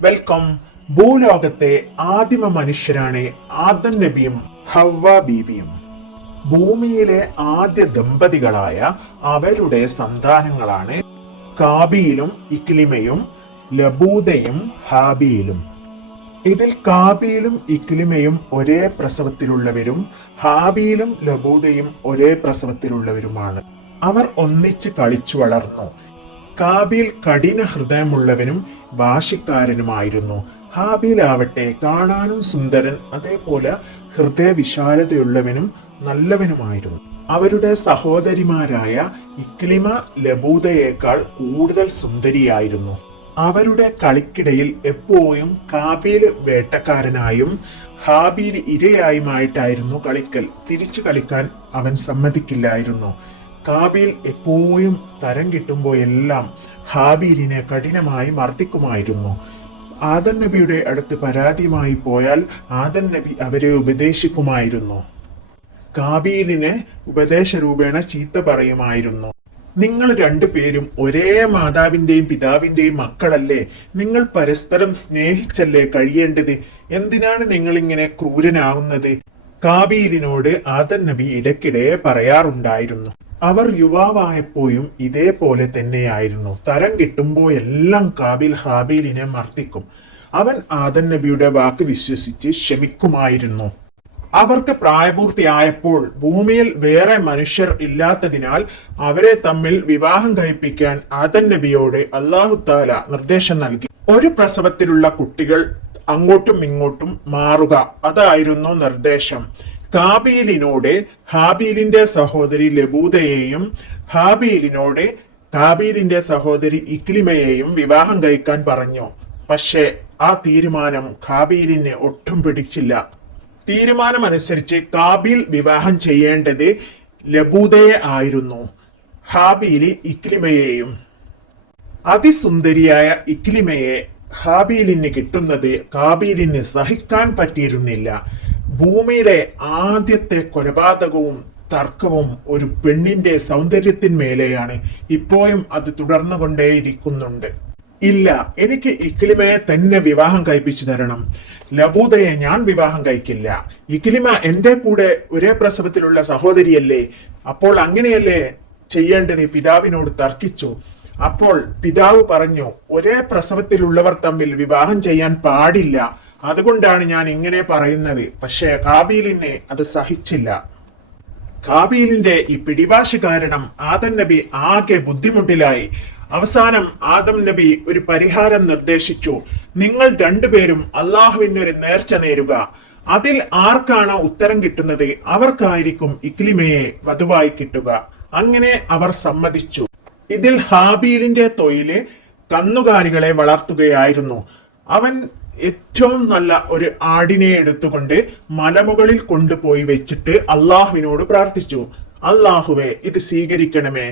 Welcome. ഭൂലോകത്തെ ആദിമ മനുഷ്യരാണ് ആദം നബിയും ഹവ്വ ബീവിയും. ഭൂമിയിലെ ആദ്യ ദമ്പതികളായ അവരുടെ സന്താനങ്ങളാണ് കാബീലും ഇക്ലിമയും, ലബൂദയും ഹാബീലും. ഇതിൽ കാബീലും ഇക്ലിമയും ഒരേ പ്രസവത്തിലുള്ളവരും ഹാബീലും ലബൂദയും ഒരേ പ്രസവത്തിലുള്ളവരുമാണ്. അവർ ഒന്നിച്ച് കളിച്ചു വളർന്നു. കാബീൽ കഠിന ഹൃദയമുള്ളവനും വാശിക്കാരനുമായിരുന്നു. ഹാബീൽ ആവട്ടെ കാണാനും സുന്ദരൻ, അതേപോലെ ഹൃദയവിശാലതയുള്ളവനും നല്ലവനുമായിരുന്നു. അവരുടെ സഹോദരിമാരായ ഇക്ലിമ ലബൂദയേക്കാൾ കൂടുതൽ സുന്ദരിയായിരുന്നു. അവരുടെ കളിക്കിടയിൽ എപ്പോഴും കാബീൽ വേട്ടക്കാരനായും ഹാബീൽ ഇരയായുമായിട്ടായിരുന്നു കളിക്കൽ. തിരിച്ചു കളിക്കാൻ അവൻ സമ്മതിക്കില്ലായിരുന്നു. കാബീൽ എപ്പോഴും തരം കിട്ടുമ്പോഴെല്ലാം ഹാബീലിനെ കഠിനമായി മർദ്ദിക്കുമായിരുന്നു. ആദം നബിയുടെ അടുത്ത് പരാതിയുമായി പോയാൽ ആദം നബി അവരെ ഉപദേശിക്കുമായിരുന്നു. കാബീലിനെ ഉപദേശ രൂപേണ ചീത്ത പറയുമായിരുന്നു. നിങ്ങൾ രണ്ടുപേരും ഒരേ മാതാവിന്റെയും പിതാവിന്റെയും മക്കളല്ലേ? നിങ്ങൾ പരസ്പരം സ്നേഹിച്ചല്ലേ കഴിയേണ്ടത്? എന്തിനാണ് നിങ്ങൾ ഇങ്ങനെ ക്രൂരനാകുന്നത്? കാബീലിനോട് ആദം നബി ഇടയ്ക്കിടെ പറയാറുണ്ടായിരുന്നു. അവർ യുവാവായപ്പോഴും ഇതേപോലെ തന്നെയായിരുന്നു. തരം കിട്ടുമ്പോഴെല്ലാം കാബീൽ ഹാബീലിനെ മർദ്ദിക്കും. അവൻ ആദം നബിയുടെ വാക്ക് വിശ്വസിച്ച് ക്ഷമിക്കുമായിരുന്നു. അവർക്ക് പ്രായപൂർത്തിയായപ്പോൾ ഭൂമിയിൽ വേറെ മനുഷ്യർ ഇല്ലാത്തതിനാൽ അവരെ തമ്മിൽ വിവാഹം കഴിപ്പിക്കാൻ ആദം നബിയോട് അല്ലാഹു തആല നിർദ്ദേശം നൽകി. ഒരു പ്രസവത്തിലുള്ള കുട്ടികൾ അങ്ങോട്ടും ഇങ്ങോട്ടും മാറുക, അതായിരുന്നു നിർദ്ദേശം. കാബീലിനോട് ഹാബീലിന്റെ സഹോദരി ലബൂദയെയും ഹാബീലിനോട് കാബീലിന്റെ സഹോദരി ഇക്ലിമയെയും വിവാഹം കഴിക്കാൻ പറഞ്ഞു. പക്ഷേ ആ തീരുമാനം കാബീലിന് ഒട്ടും പിടിച്ചില്ല. തീരുമാനമനുസരിച്ച് കാബീൽ വിവാഹം ചെയ്യേണ്ടത് ലബൂദയെ ആയിരുന്നു, ഹാബീല് ഇക്ലിമയെയും. അതിസുന്ദരിയായ ഇക്ലിമയെ ഹാബീലിന് കിട്ടുന്നത് കാബീലിന് സഹിക്കാൻ പറ്റിയിരുന്നില്ല. ഭൂമിയിലെ ആദ്യത്തെ കൊലപാതകവും തർക്കവും ഒരു പെണ്ണിന്റെ സൗന്ദര്യത്തിന്മേലെയാണ്. ഇപ്പോഴും അത് തുടർന്നുകൊണ്ടേയിരിക്കുന്നുണ്ട്. ഇല്ല, എനിക്ക് ഇക്ലിമയെ തന്നെ വിവാഹം കഴിപ്പിച്ചു തരണം. ലബൂദയെ ഞാൻ വിവാഹം കഴിക്കില്ല. ഇക്ലിമ എന്റെ കൂടെ ഒരേ പ്രസവത്തിലുള്ള സഹോദരിയല്ലേ, അപ്പോൾ അങ്ങനെയല്ലേ ചെയ്യേണ്ടത്? പിതാവിനോട് തർക്കിച്ചു. അപ്പോൾ പിതാവ് പറഞ്ഞു, ഒരേ പ്രസവത്തിലുള്ളവർ തമ്മിൽ വിവാഹം ചെയ്യാൻ പാടില്ല. അതുകൊണ്ടാണ് ഞാൻ ഇങ്ങനെ പറയുന്നത്. പക്ഷേ കാബീലിനെ അത് സഹിച്ചില്ല. കാബീലിന്റെ ഈ പിടിവാശി കാരണം ആദം നബി ആകെ ബുദ്ധിമുട്ടിലായി. അവസാനം ആദം നബി ഒരു പരിഹാരം നിർദ്ദേശിച്ചു. നിങ്ങൾ രണ്ടുപേരും അള്ളാഹുവിന് ഒരു നേർച്ച നേരുക. അതിൽ ആർക്കാണോ ഉത്തരം കിട്ടുന്നത് അവർക്കായിരിക്കും ഇക്ലിമയെ വധുവായി കിട്ടുക. അങ്ങനെ അവർ സമ്മതിച്ചു. ഇതിൽ ഹാബീലിന്റെ തൊഴില് കന്നുകാലികളെ വളർത്തുകയായിരുന്നു. അവൻ ഏറ്റവും നല്ല ഒരു ആടിനെ എടുത്തുകൊണ്ട് മലമുകളിൽ കൊണ്ടുപോയി വെച്ചിട്ട് അള്ളാഹുവിനോട് പ്രാർത്ഥിച്ചു, അള്ളാഹുവേ ഇത് സ്വീകരിക്കണമേ.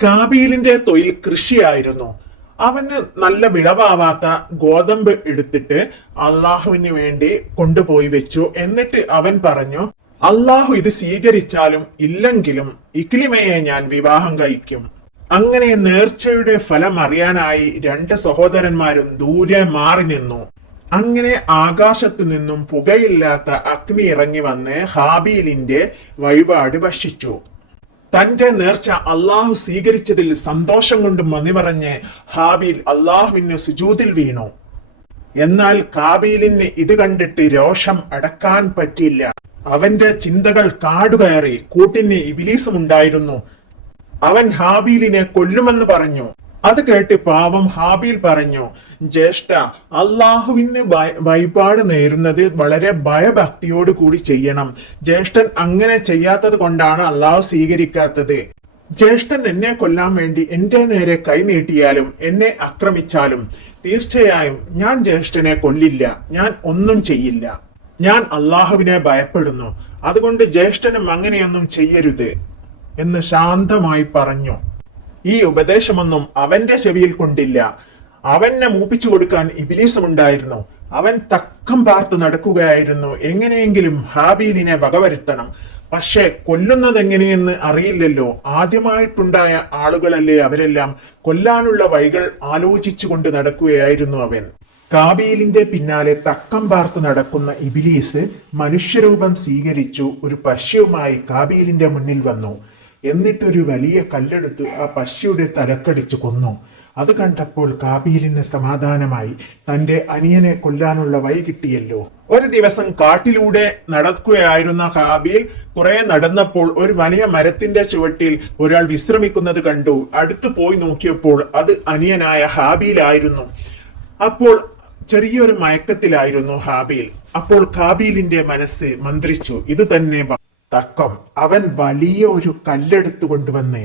കാബീലിന്റെ തൊഴിൽ കൃഷിയായിരുന്നു. അവന് നല്ല വിളവാവാത്ത ഗോതമ്പ് എടുത്തിട്ട് അള്ളാഹുവിന് വേണ്ടി കൊണ്ടുപോയി വെച്ചു. എന്നിട്ട് അവൻ പറഞ്ഞു, അള്ളാഹു ഇത് സ്വീകരിച്ചാലും ഇല്ലെങ്കിലും ഇക്ലിമയെ ഞാൻ വിവാഹം കഴിക്കും. അങ്ങനെ നേർച്ചയുടെ ഫലം അറിയാനായി രണ്ട് സഹോദരന്മാരും ദൂരെ മാറി നിന്നു. അങ്ങനെ ആകാശത്തു നിന്നും പുകയില്ലാത്ത അഗ്നി ഇറങ്ങി വന്ന് ഹാബീലിന്റെ വഴിപാട് ഭക്ഷിച്ചു. തന്റെ നേർച്ച അള്ളാഹു സ്വീകരിച്ചതിൽ സന്തോഷം കൊണ്ട് മതിമറഞ്ഞ് ഹാബീൽ അള്ളാഹുവിന് സുജൂദിൽ വീണു. എന്നാൽ കാബീലിന് ഇത് കണ്ടിട്ട് രോഷം അടക്കാൻ പറ്റില്ല. അവന്റെ ചിന്തകൾ കാടുകയറി. കൂട്ടിന് ഇബ്ലീസും ഉണ്ടായിരുന്നു. അവൻ ഹാബീലിനെ കൊല്ലുമെന്ന് പറഞ്ഞു. അത് കേട്ട് പാവം ഹാബീൽ പറഞ്ഞു, ജ്യേഷ്ഠ, അള്ളാഹുവിന് വഴിപാട് നേരുന്നത് വളരെ ഭയഭക്തിയോട് കൂടി ചെയ്യണം. ജ്യേഷ്ഠൻ അങ്ങനെ ചെയ്യാത്തത് കൊണ്ടാണ് അള്ളാഹു സ്വീകരിക്കാത്തത്. ജ്യേഷ്ഠൻ എന്നെ കൊല്ലാൻ വേണ്ടി എന്റെ നേരെ കൈ നീട്ടിയാലും എന്നെ ആക്രമിച്ചാലും തീർച്ചയായും ഞാൻ ജ്യേഷ്ഠനെ കൊല്ലില്ല. ഞാൻ ഒന്നും ചെയ്യില്ല. ഞാൻ അള്ളാഹുവിനെ ഭയപ്പെടുന്നു. അതുകൊണ്ട് ജ്യേഷ്ഠനും അങ്ങനെയൊന്നും ചെയ്യരുത് എന്ന് ശാന്തമായി പറഞ്ഞു. ഈ ഉപദേശമൊന്നും അവന്റെ ചെവിയിൽ കൊണ്ടില്ല. അവനെ മൂപ്പിച്ചു കൊടുക്കാൻ ഇബ്ലീസും ഉണ്ടായിരുന്നു. അവൻ തക്കം പാർത്ത് നടക്കുകയായിരുന്നു. എങ്ങനെയെങ്കിലും ഹാബീലിനെ വകവരുത്തണം. പക്ഷെ കൊല്ലുന്നത് എങ്ങനെയെന്ന് അറിയില്ലല്ലോ. ആദ്യമായിട്ടുണ്ടായ ആളുകളല്ലേ അവരെല്ലാം. കൊല്ലാനുള്ള വഴികൾ ആലോചിച്ചു കൊണ്ട് നടക്കുകയായിരുന്നു അവൻ. കാബീലിന്റെ പിന്നാലെ തക്കം പാർത്തു നടക്കുന്ന ഇബിലീസ് മനുഷ്യരൂപം സ്വീകരിച്ചു ഒരു പശുവുമായി കാബീലിന്റെ മുന്നിൽ വന്നു. എന്നിട്ടൊരു വലിയ കല്ലെടുത്ത് ആ പശുയുടെ തലക്കടിച്ചു കൊന്നു. അത് കണ്ടപ്പോൾ കാബീലിന് സമാധാനമായി. തന്റെ അനിയനെ കൊല്ലാനുള്ള വഴി കിട്ടിയല്ലോ. ഒരു ദിവസം കാട്ടിലൂടെ നടക്കുകയായിരുന്ന കാബീൽ കുറെ നടന്നപ്പോൾ ഒരു വലിയ മരത്തിന്റെ ചുവട്ടിൽ ഒരാൾ വിശ്രമിക്കുന്നത് കണ്ടു. അടുത്തു പോയി നോക്കിയപ്പോൾ അത് അനിയനായ ഹാബീലായിരുന്നു. അപ്പോൾ ചെറിയൊരു മയക്കത്തിലായിരുന്നു ഹാബീൽ. അപ്പോൾ കാബീലിന്റെ മനസ്സ് മന്ത്രിച്ചു, ഇത് തന്നെ തക്കം. അവൻ വലിയ ഒരു കല്ലെടുത്തു കൊണ്ടുവന്ന്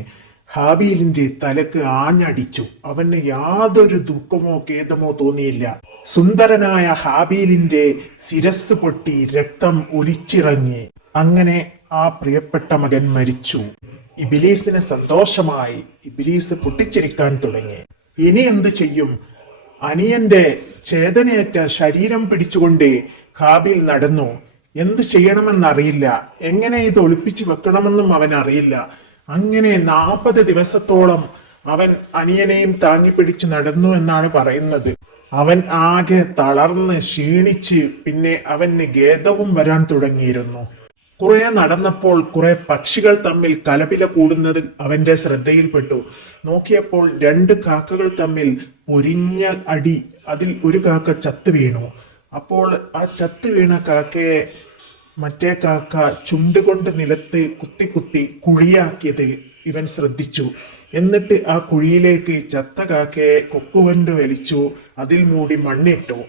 ഹാബീലിന്റെ തലക്ക് ആഞ്ഞടിച്ചു. അവന് യാതൊരു ദുഃഖമോ ഖേദമോ തോന്നിയില്ല. സുന്ദരനായ ഹാബീലിന്റെ ശിരസ് പൊട്ടി രക്തം ഒലിച്ചിറങ്ങി. അങ്ങനെ ആ പ്രിയപ്പെട്ട മകൻ മരിച്ചു. ഇബിലീസിന് സന്തോഷമായി. ഇബിലീസ് പൊട്ടിച്ചിരിക്കാൻ തുടങ്ങി. ഇനി എന്തു ചെയ്യും? അനിയന്റെ ചേതനയേറ്റ ശരീരം പിടിച്ചുകൊണ്ട് ഹാബീൽ നടന്നു. എന്തു ചെയ്യണമെന്നറിയില്ല. എങ്ങനെ ഇത് ഒളിപ്പിച്ചു വെക്കണമെന്നും അവൻ അറിയില്ല. അങ്ങനെ 40 ദിവസത്തോളം അവൻ അനിയനെയും താങ്ങി പിടിച്ചു നടന്നു എന്നാണ് പറയുന്നത്. അവൻ ആകെ തളർന്ന് ക്ഷീണിച്ച് പിന്നെ അവന് ഖേദവും വരാൻ തുടങ്ങിയിരുന്നു. കുറെ നടന്നപ്പോൾ കുറെ പക്ഷികൾ തമ്മിൽ കലപില കൂടുന്നത് അവന്റെ ശ്രദ്ധയിൽപ്പെട്ടു. നോക്കിയപ്പോൾ 2 കാക്കകൾ തമ്മിൽ പൊരിഞ്ഞ അടി. അതിൽ ഒരു കാക്ക ചത്തു വീണു. അപ്പോൾ ആ ചത്തു വീണ കാക്കയെ മറ്റേ കാക്ക ചുണ്ടുകൊണ്ട് നിലത്ത് കുത്തി കുത്തി കുഴിയാക്കിയത് ഇവൻ ശ്രദ്ധിച്ചു. എന്നിട്ട് ആ കുഴിയിലേക്ക് ചത്ത കാക്കയെ കൊക്കുകൊണ്ട് വലിച്ചു അതിൽ മൂടി മണ്ണിട്ടു.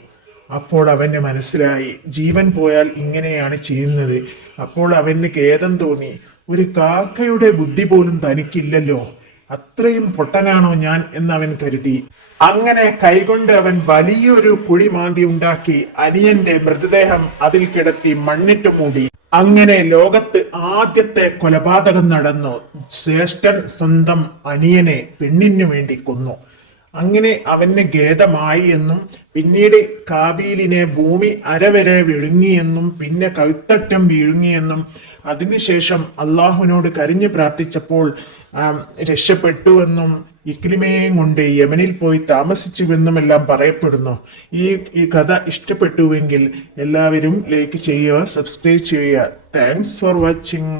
അപ്പോൾ അവന് മനസ്സിലായി, ജീവൻ പോയാൽ ഇങ്ങനെയാണ് ചെയ്യുന്നത്. അപ്പോൾ അവന് ഖേദം തോന്നി. ഒരു കാക്കയുടെ ബുദ്ധി പോലും തനിക്കില്ലല്ലോ, അത്രയും പൊട്ടനാണോ ഞാൻ എന്നവൻ കരുതി. അങ്ങനെ കൈകൊണ്ട് അവൻ വലിയൊരു കുഴി മാന്തി ഉണ്ടാക്കി അനിയന്റെ മൃതദേഹം അതിൽ കിടത്തി മണ്ണിട്ട് മൂടി. അങ്ങനെ ലോകത്ത് ആദ്യത്തെ കൊലപാതകം നടന്നു. ശ്രേഷ്ഠൻ സ്വന്തം അനിയനെ പെണ്ണിനു വേണ്ടി കൊന്നു. അങ്ങനെ അവന് ഖേദമായി എന്നും പിന്നീട് കാബീലിനെ ഭൂമി അരവരെ വിഴുങ്ങിയെന്നും പിന്നെ കഴുത്തറ്റം വീഴുങ്ങിയെന്നും അതിനുശേഷം അള്ളാഹുവിനോട് കരഞ്ഞു പ്രാർത്ഥിച്ചപ്പോൾ രക്ഷപ്പെട്ടുവെന്നും ഇക്രിമയെയും കൊണ്ട് യമനിൽ പോയി താമസിച്ചുവെന്നുമെല്ലാം പറയപ്പെടുന്നു. ഈ കഥ ഇഷ്ടപ്പെട്ടുവെങ്കിൽ എല്ലാവരും ലൈക്ക് ചെയ്യുക, സബ്സ്ക്രൈബ് ചെയ്യുക. Thanks for watching.